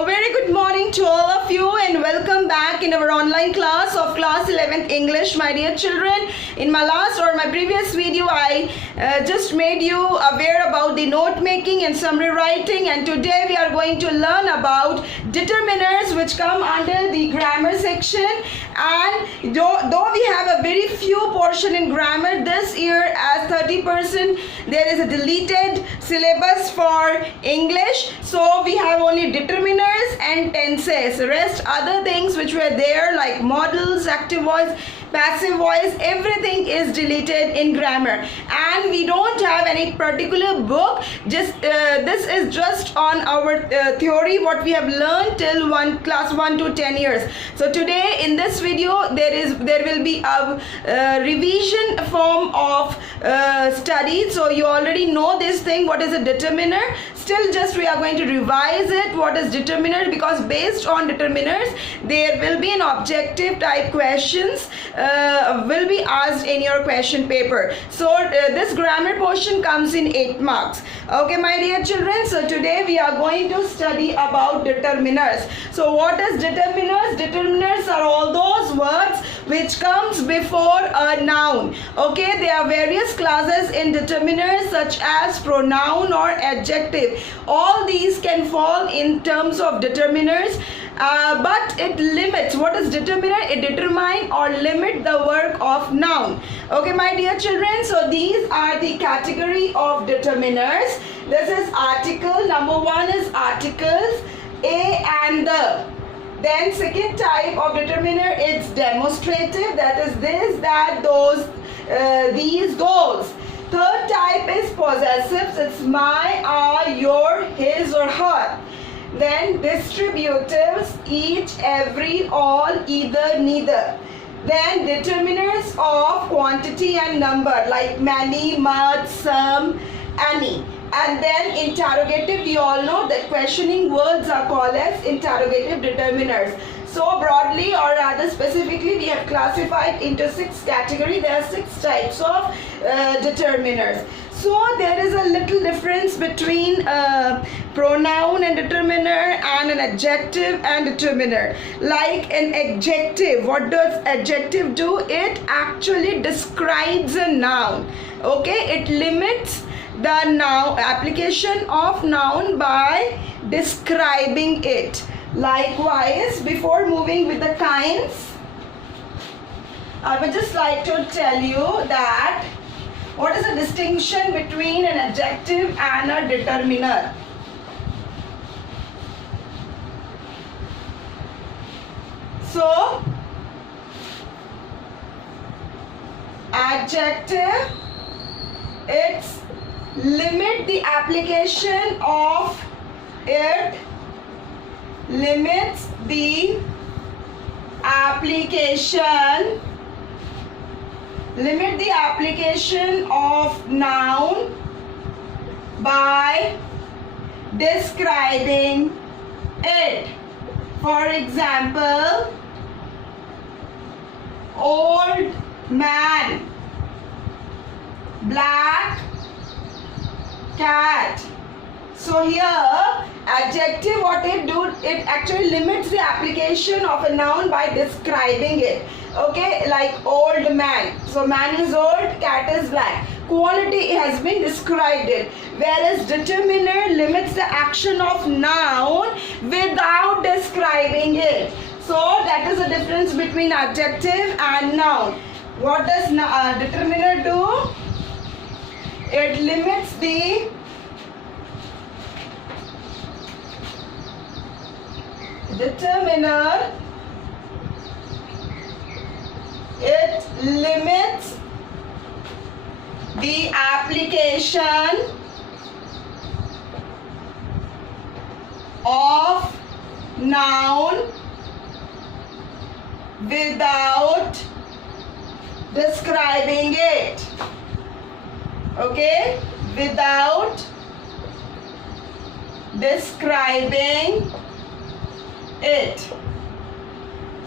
A very good morning to all of you and welcome back in our online class of class 11th English, my dear children. In my previous video, I just made you aware about the note making and summary writing, and today we are going to learn about determiners which come under the grammar section. And though we have a very few portion in grammar this year, as 30% there is a deleted syllabus for English, so we have only determiners and tenses. The rest other things which were there like modals, active voice, passive voice, everything is deleted in grammar, and we don't have any particular book. Just this is just on our theory what we have learned till class 1 to 10 years. So today in this video there will be a revision form of study. So you already know this thing, what is a determiner. Still just we are going to revise it, what is determiner, because based on determiners there will be an objective type questions will be asked in your question paper. So this grammar portion comes in 8 marks. Okay, my dear children, so today we are going to study about determiners. So what is determiners? Determiners are all those words which comes before a noun. Okay, there are various classes in determiners such as pronoun or adjective. All these can fall in terms of determiners, but it limits. What is determiner? It determine or limit the work of noun. Okay, my dear children, so these are the category of determiners. This is article. Number 1 is articles, a and the. Then second type of determiner, it's demonstrative, that is this, that, those, these, those. Third type is possessives, it's my, our, your, his or her. Then distributives, each, every, all, either, neither. Then determiners of quantity and number like many, much, some, any. And then interrogative, we all know that questioning words are called as interrogative determiners. So broadly or rather specifically we have classified into 6 categories. There are 6 types of determiners. So there is a little difference between pronoun and determiner and an adjective and determiner. Like an adjective, what does adjective do? It actually describes a noun. Okay, it limits the noun application of noun by describing it. Likewise, before moving with the kinds, I would just like to tell you that what is the distinction between an adjective and a determiner. So, adjective, it's limit the application of it, limits the application, limit the application of noun by describing it. For example, old man, black cat. So here adjective, what it do, it actually limits the application of a noun by describing it. Okay, like old man, so man is old, cat is black. Quality has been described it, whereas determiner limits the action of noun without describing it. So that is the difference between adjective and noun. What does determiner do? It limits the determiner, it limits the application of noun without describing it. Okay, without describing it.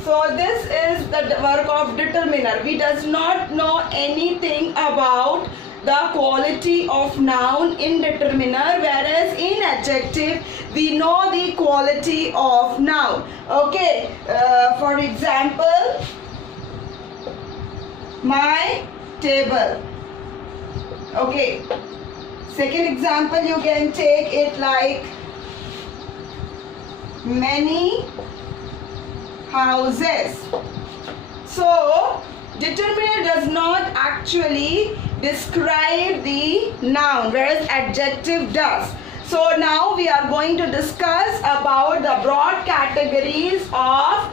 So this is the work of determiner. We does not know anything about the quality of noun in determiner, whereas in adjective, we know the quality of noun. Okay, for example, my table. Okay, second example, you can take it like many houses. So determiner does not actually describe the noun, whereas adjective does. So now we are going to discuss about the broad categories of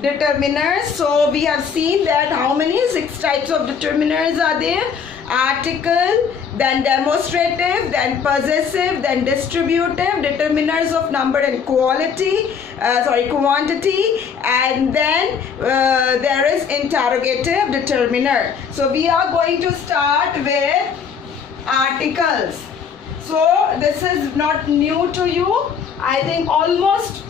determiners. So we have seen that how many? 6 types of determiners are there. Article, then demonstrative, then possessive, then distributive, determiners of number and quantity, and then there is interrogative determiner. So we are going to start with articles. So this is not new to you. I think almost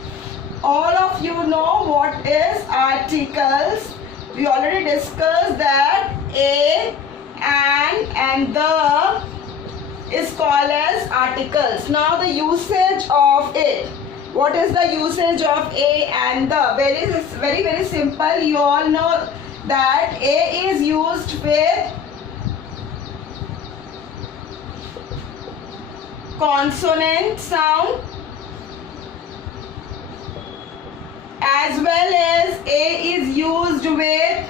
all of you know what is articles. We already discussed that a, an, and the is called as articles. Now the usage of it. What is the usage of a and the? Very simple. You all know that a is used with consonant sound, as well as a is used with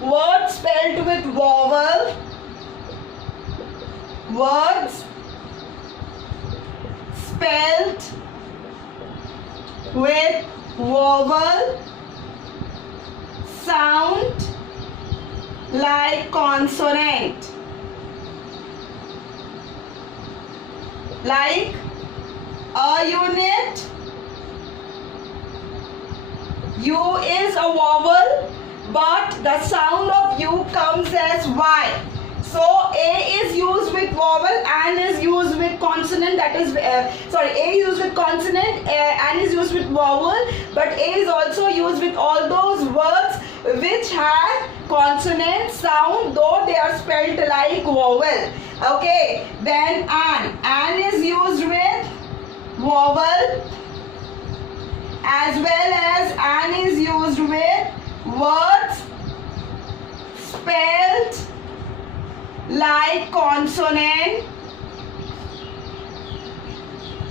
words spelled with vowel, words spelled with vowel sound like consonant, like a unit. U is a vowel, but the sound of U comes as Y. So A is used with vowel, N is used with consonant, that is, A is used with consonant, N is used with vowel, but A is also used with all those words which have consonant sound, though they are spelled like vowel. Okay, then N is used with vowel, as well as N is used with words spelled like consonant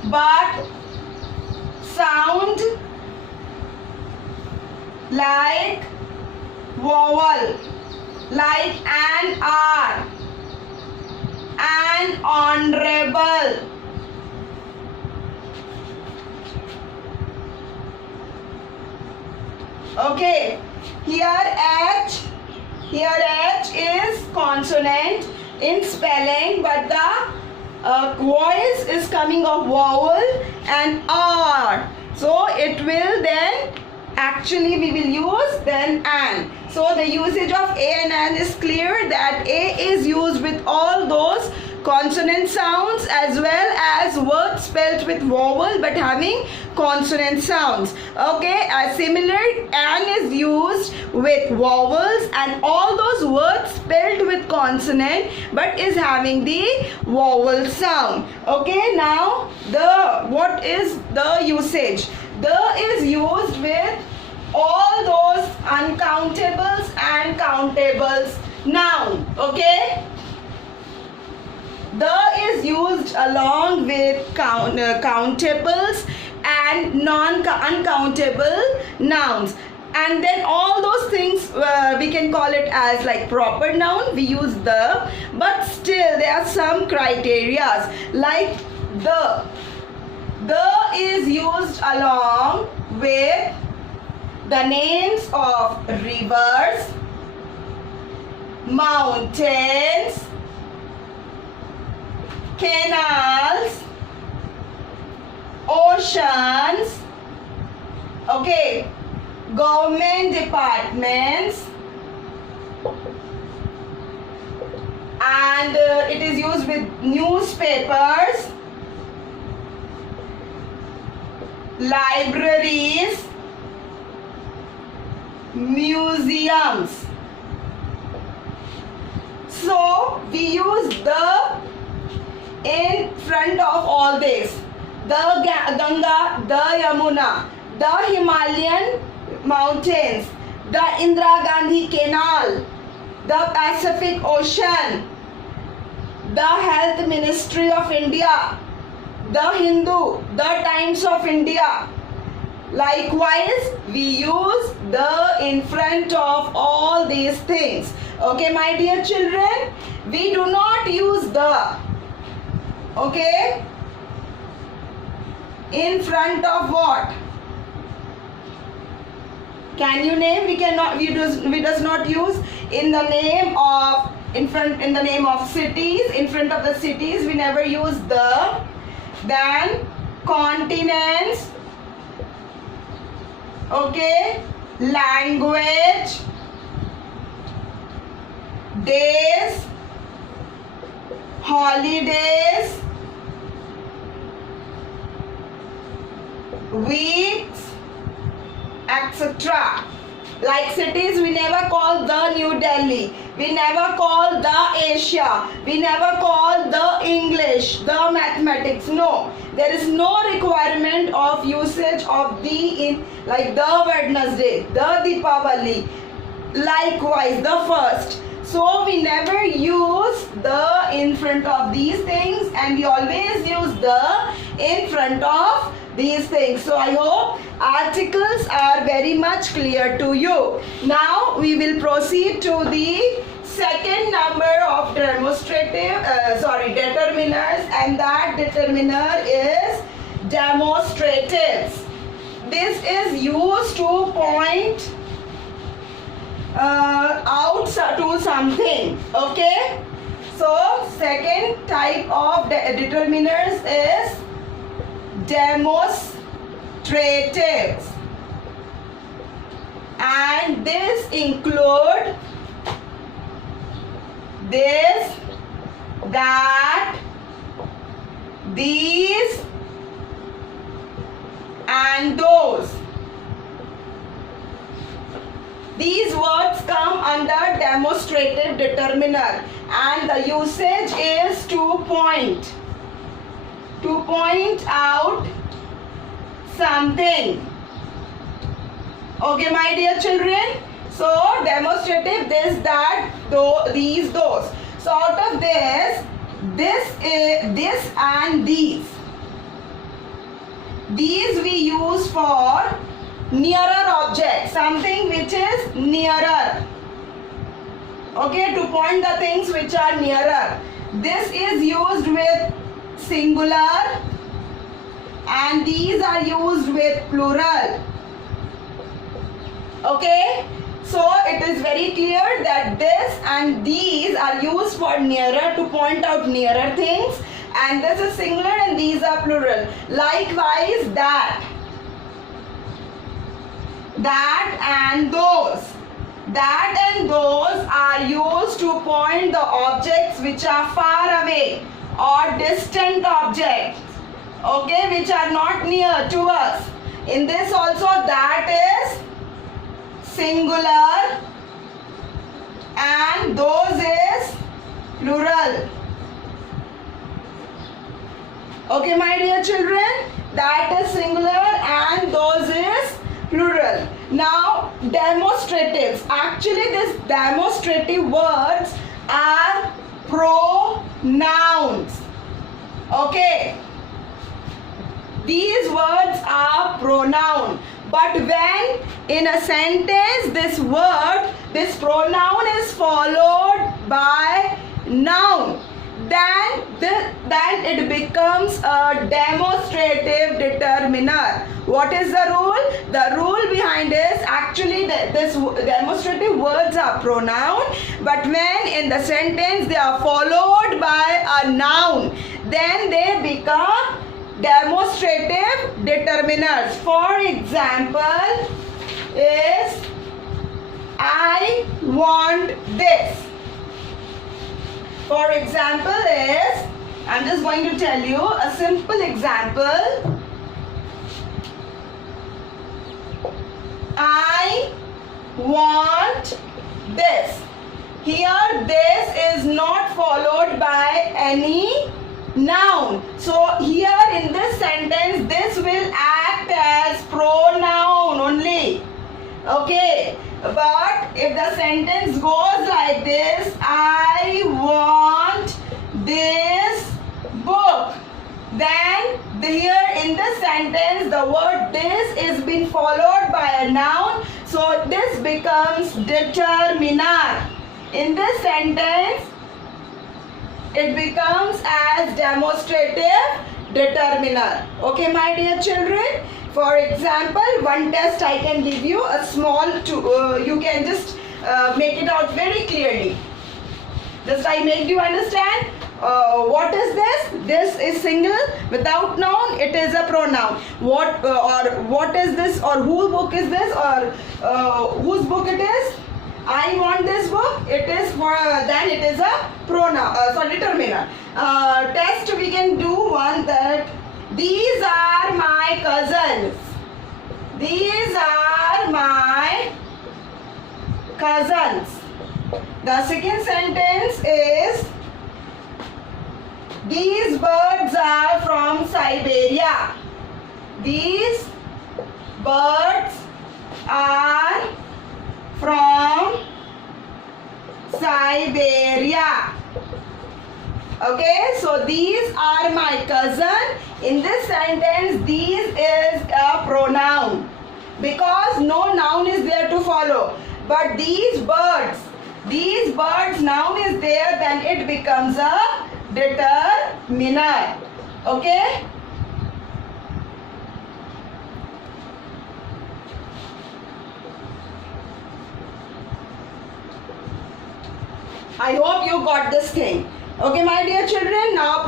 but sound like vowel, like an R, an honorable. Okay, here H is consonant in spelling, but the voice is coming of vowel and R. So it will then, actually we will use then an. So the usage of A and an is clear, that A is used with all those consonant sounds as well as words spelled with vowel but having consonant sounds. Okay, similar, an is used with vowels and all those words spelled with consonant but is having the vowel sound. Okay, now what is the usage? The is used with all those uncountables and countables noun. Okay, the is used along with countables and uncountable nouns, and then all those things we can call it as like proper noun, we use the, but still there are some criterias, like the is used along with the names of rivers, mountains, canals, oceans, okay, government departments, and it is used with newspapers, libraries, museums. So we use the in front front of all this. The Ganga, the Yamuna, the Himalayan mountains, the Indira Gandhi Canal, the Pacific Ocean, the Health Ministry of India, the Hindu, the Times of India. Likewise, we use the in front of all these things. Okay, my dear children, we do not use the. Okay, in front of what? Can you name? We cannot. We does not use in the name of in the name of cities. In front of the cities, we never use the. Then continents. Okay, language, days, holidays, weeks, etc. Like cities, we never call the New Delhi, we never call the Asia, we never call the English, the mathematics. No, there is no requirement of usage of the in like the Wednesday, the Deepavali, likewise the first. So we never use the in front of these things, and we always use the in front of these things. So I hope articles are very much clear to you. Now we will proceed to the second number of demonstrative determiners, and that determiner is demonstratives. This is used to point out to something. Okay, so second type of determiners is demonstratives, and this include this, that, these, and those. These words come under demonstrative determiner, and the usage is to point out something. Okay, my dear children. So demonstrative, this, that, these, those. So out of this and these we use for nearer object, something which is nearer. Okay, to point the things which are nearer. This is used with singular, and these are used with plural. Okay, so it is very clear that this and these are used for nearer, to point out nearer things, and this is singular and these are plural. Likewise, that and those. That and those are used to point the objects which are far away or distant objects, okay, which are not near to us. In this also, that is singular and those is plural. Okay, my dear children, that is singular and those is plural. Now demonstratives, actually these demonstrative words are pronouns. Okay, these words are pronoun, but when in a sentence this pronoun is followed by noun, then it becomes a demonstrative determiner. What is the rule? The rule behind is actually this demonstrative words are pronoun, but when in the sentence they are followed by a noun, then they become demonstrative determiners. For example, is I want this. For example is, I'm just going to tell you a simple example. I want this. Here this is not followed by any noun. So here in this sentence, this will act as pronoun only. Okay, but if the sentence goes like this, I want this book, then here in this sentence the word this is being followed by a noun, so this becomes determiner. In this sentence it becomes as demonstrative determiner. Okay, my dear children, for example, one test I can give you, a small you can just make it out very clearly. Just I make you understand. What is this? This is single without noun. It is a pronoun. What or what is this, or whose book is this, or whose book it is? I want this book. It is for then it is a pronoun. Determiner. Test we can do one, that these are my cousins. These are my cousins. The second sentence is these birds are from Siberia. These birds are from Siberia. Okay, so these are my cousin. In this sentence, these is a pronoun because no noun is there to follow. But these birds noun is there, then it becomes a determiner. Okay. I hope you got this thing. Okay, my dear children, now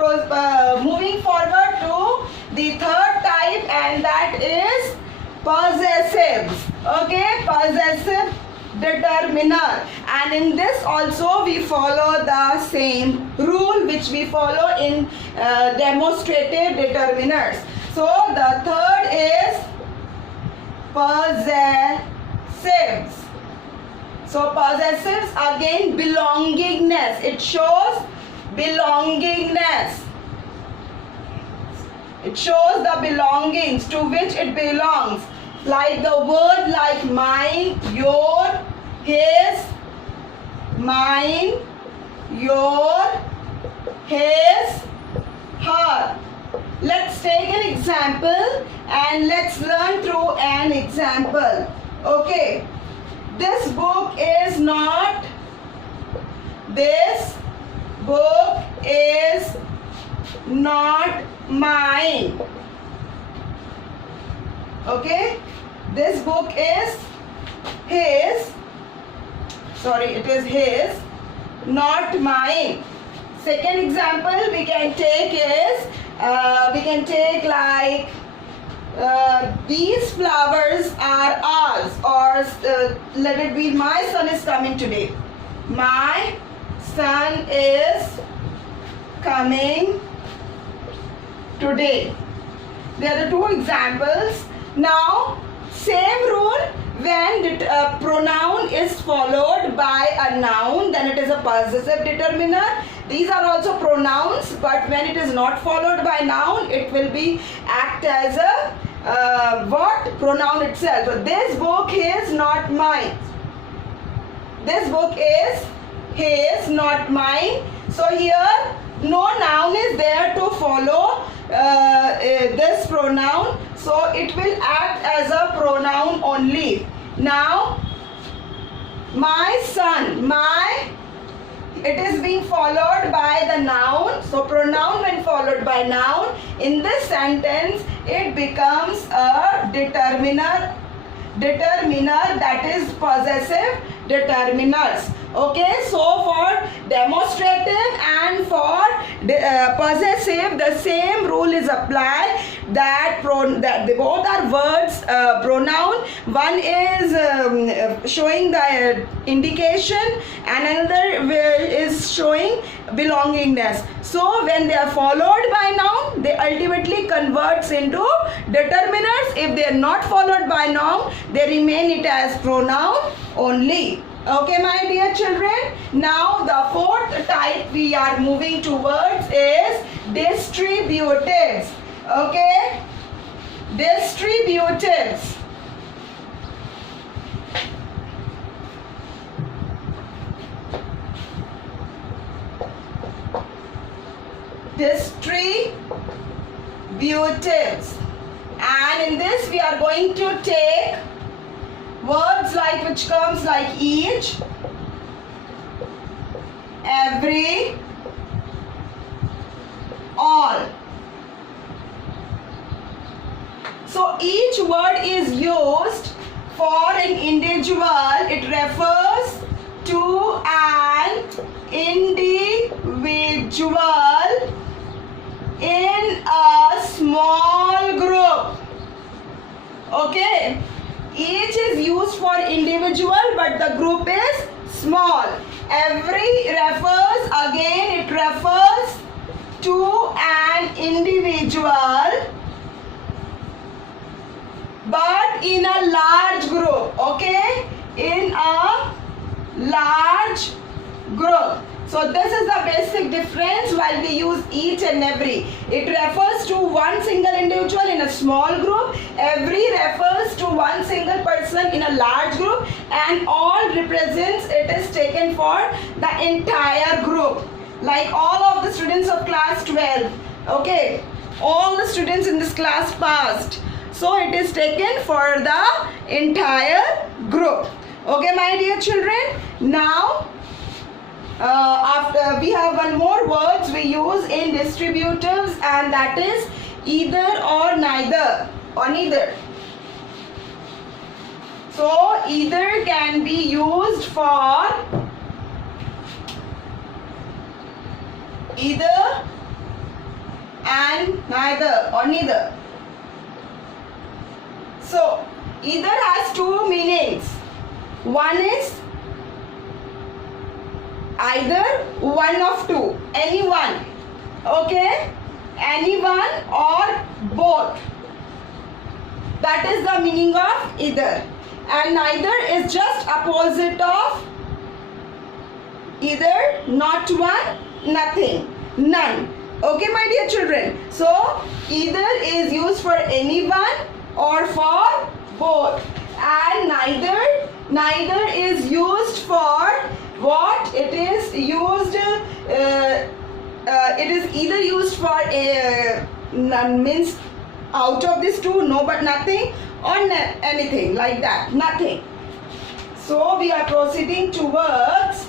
moving forward to the third type, and that is possessives. Okay, possessive determiner, and in this also we follow the same rule which we follow in demonstrative determiners. So the third is possessives. So possessives, again, belongingness. It shows belongingness. It shows the belongings to which it belongs. Like the word like mine, your, his, mine, your, his, her. Let's take an example and let's learn through an example. Okay. This book is not, this book is not mine. Okay, this book is his, it is his, not mine. Second example we can take is, like, these flowers are ours, or let it be, my son is coming today. My son is coming today. There are the two examples. Now, same rule, when the pronoun is followed by a noun, then it is a possessive determiner. These are also pronouns, but when it is not followed by noun, it will be act as a pronoun itself. So this book is not mine. This book is his, not mine. So here no noun is there to follow this pronoun, so it will act as a pronoun only. Now, my son, it is being followed by the noun. So pronoun when followed by noun, in this sentence it becomes a determiner, that is possessive determiners. Okay, so for demonstrative and for possessive, the same rule is applied, that they both are words, pronoun. One is showing the indication and another is showing belongingness. So when they are followed by noun, they ultimately converts into determiners. If they are not followed by noun, they remain it as pronoun only. Okay, my dear children. Now the fourth type we are moving towards is distributives. Okay, distributives. Distributives. And in this we are going to take words like which comes like each, every, all. So each word is used for an individual. It refers to an individual in a small group. Okay, each is used for individual but the group is small. Every refers, again it refers to an individual but in a large group. Okay, in a large group. So this is the basic difference while we use each and every. It refers to one single individual in a small group. Every refers to one single person in a large group. And all represents, it is taken for the entire group. Like all of the students of class 12. Okay. All the students in this class passed. So it is taken for the entire group. Okay, my dear children. Now, after we have one more words we use in distributives, and that is either or neither or neither. So either can be used for either and neither or neither. So either has two meanings. One is either one of two, anyone, okay, anyone or both. That is the meaning of either. And neither is just opposite of either, not one, nothing, none. Okay, my dear children. So either is used for anyone or for both, and neither is used for what? It is used, it is either used for means out of these two, no but nothing, or anything like that, nothing. So we are proceeding towards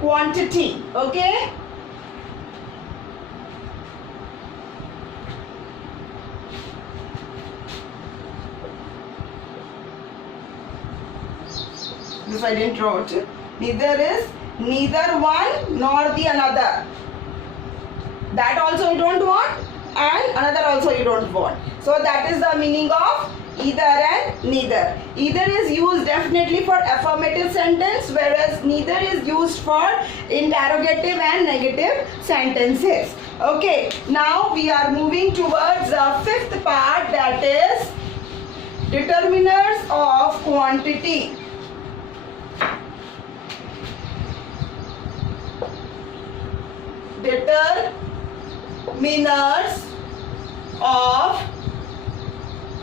quantity. Okay, this I didn't wrote. Neither is neither one nor the another. That also you don't want, and another also you don't want. So that is the meaning of either and neither. Either is used definitely for affirmative sentence, whereas neither is used for interrogative and negative sentences. Okay, now we are moving towards the fifth part, that is determiners of quantity. Determiners of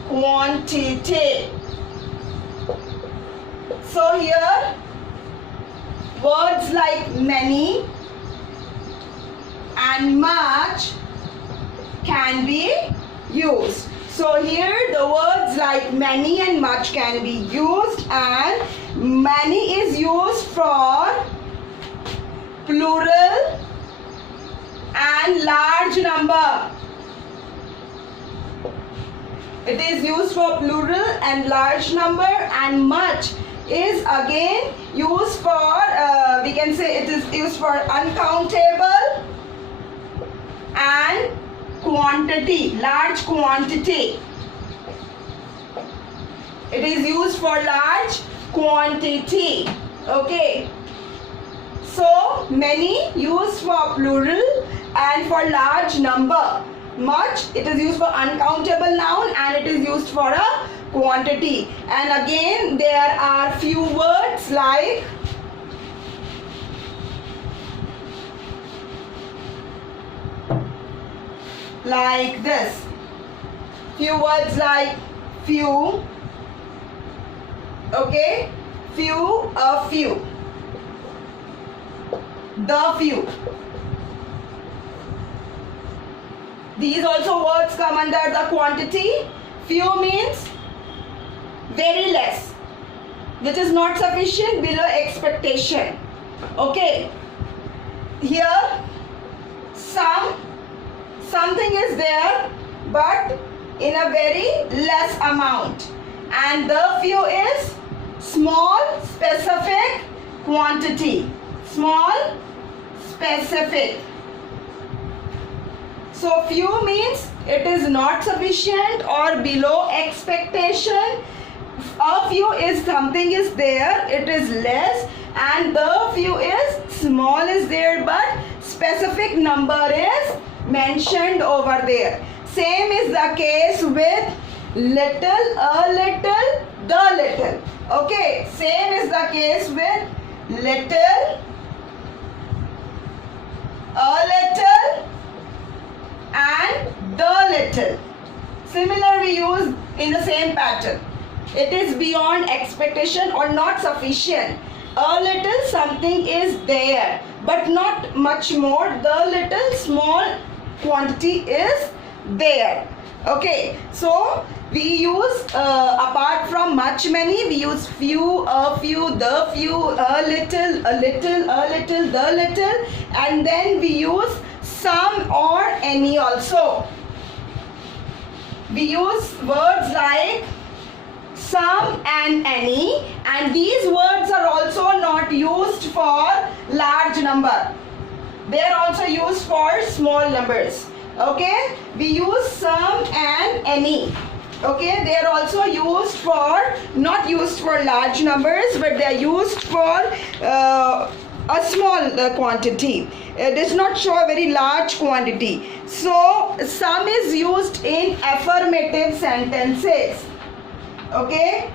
quantity. So here words like many and much can be used. So here the words like many and much can be used, and many is used for plural and large number. It is used for plural and large number, and much is again used for, we can say it is used for uncountable and quantity, large quantity. It is used for large quantity. Okay. So many used for plural and for large number. Much, it is used for uncountable noun and it is used for a quantity. And again there are few words like this. Few words like few, okay, few, a few, the few. These also words come under the quantity. Few means very less, which is not sufficient, below expectation. Okay, here something is there but in a very less amount, and the few is small specific quantity. Small specific. So few means it is not sufficient or below expectation. A few is something is there, it is less, and the few is small is there but specific number is mentioned over there. Same is the case with little, a little, the little. Okay, same is the case with little, a little, and the little. Similar we use in the same pattern. It is beyond expectation or not sufficient. A little something is there but not much more. The little small quantity is there. Okay, so we use apart from much, many, we use few, a few, the few, a little, a little, a little, the little, and then we use some or any also. We use words like some and any, and these words are also not used for large number. They are also used for small numbers. Okay, we use some and any. Okay, they are also used for, not used for large numbers, but they are used for a small quantity. It does not show a very large quantity. So some is used in affirmative sentences. Okay,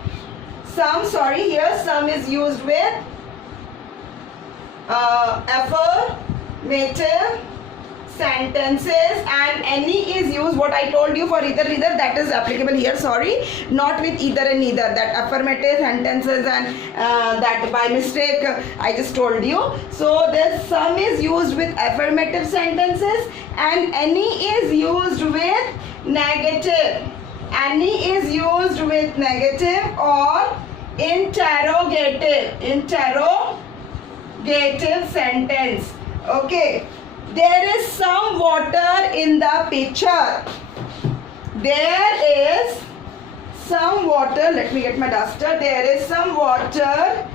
here some is used with affirmative sentences, and any is used, what I told you, for either, that is applicable here, sorry, not with either and neither, that affirmative sentences and that by mistake I just told you. So this some is used with affirmative sentences and any is used with negative. Any is used with negative or interrogative sentence. Okay, there is some water in the pitcher. There is some water, let me get my duster. There is some water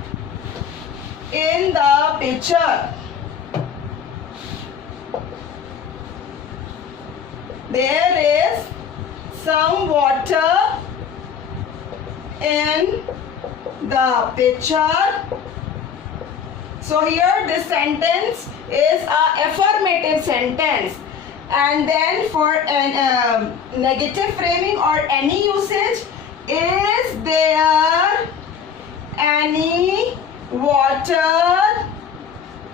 in the pitcher. There is some water in the pitcher. So here this sentence is a affirmative sentence, and then for an negative framing or any usage, is there any water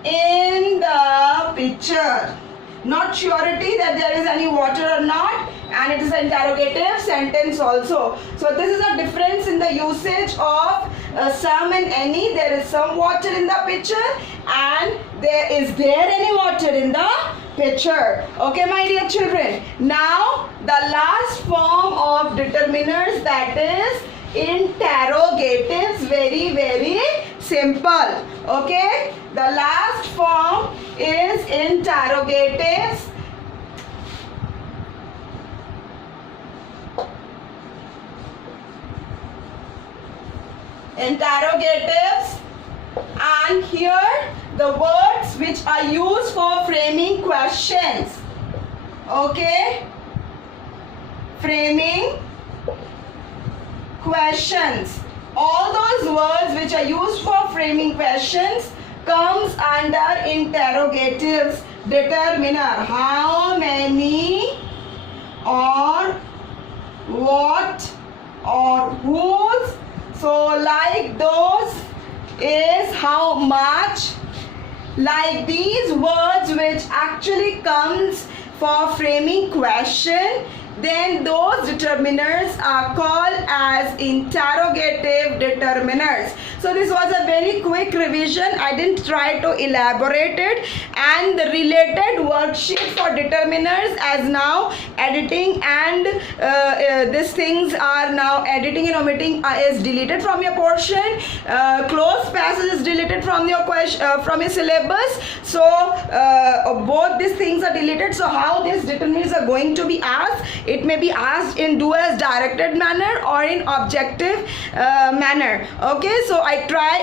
in the pitcher? Not surety that there is any water or not, and it is an interrogative sentence also. So this is a difference in the usage of some and any. There is some water in the pitcher, and is there any water in the pitcher? Okay, my dear children. Now the last form of determiners, that is interrogatives, very simple. Okay, the last form is interrogatives. Interrogatives, and here the words which are used for framing questions. Okay, framing questions. All those words which are used for framing questions comes under interrogatives. Determiner: how many, or what or whose. So like those is how much. Like these words which actually comes for framing question, then those determiners are called as interrogative determiners. So this was a very quick revision. I didn't try to elaborate it, and the related worksheet for determiners as now editing and these things are now editing and omitting is deleted from your portion. Closed passage is deleted from your from your syllabus. So both these things are deleted. So how these determiners are going to be asked? It may be asked in do as directed manner or in objective manner. Okay, so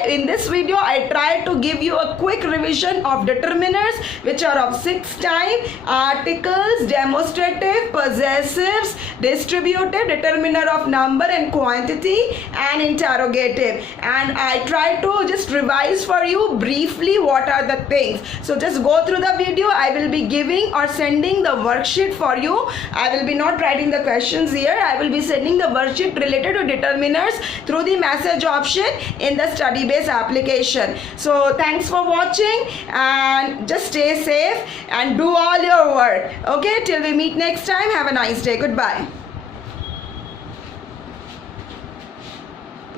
in this video I try to give you a quick revision of determiners, which are of 6 types: articles, demonstrative, possessives, distributive, determiner of number and quantity, and interrogative. And I try to just revise for you briefly what are the things. So just go through the video. I will be giving or sending the worksheet for you. I will be not writing the questions here. I will be sending the worksheet related to determiners through the message option in the study base application. So thanks for watching, and just stay safe and do all your work. Okay, till we meet next time, have a nice day. Goodbye.